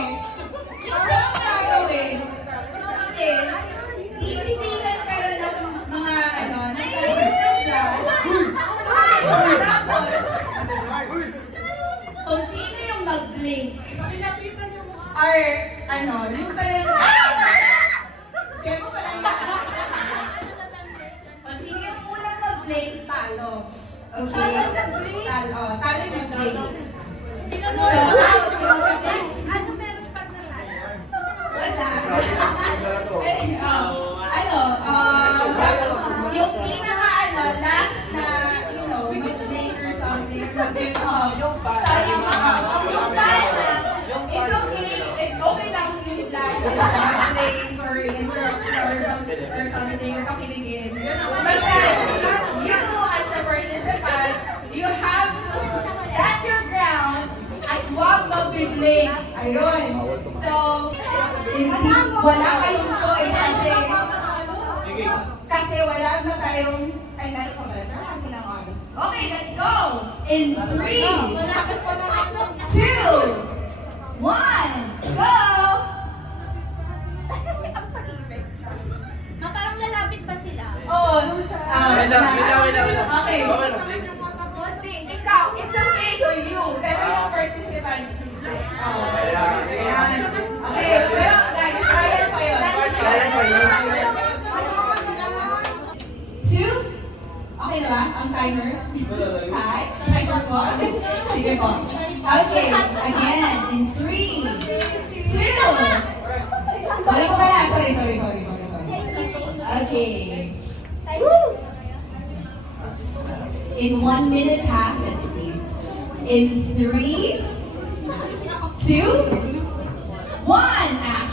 Yung ang gagawin is, tititigan kayo ng mga, ng members ng class. Tapos, kung sino yung mag-blink, or, yung parang, kaya mo parang kung sino yung unang mag-blink, talo. Okay? Talo yung mag-blink. Ano meron pa na wala. Yung last na, mag-blink or something. Yung it's okay. It's okay lang yung last blink or interruption or something or pakiligin. Basta, you as the participant, you have to stand your ground at huwag mag-blink. Ayun. So, wala kayong choice kasi wala na tayong, meron pa ba? Okay, let's go! In 3, 2, 1, go! Parang lalapit ba sila? Oo. Wala. Okay. Ikaw, it's okay for you. Pero yung participant, okay, pero guys, trial pa yun. 2, okay na ba? Ang timer? Hi? Timer po? Sige po. Okay, again, in 3, 2, wala ko pala. Sorry. Okay. In 1 minute half, let's see. In 3, 2, 1, action.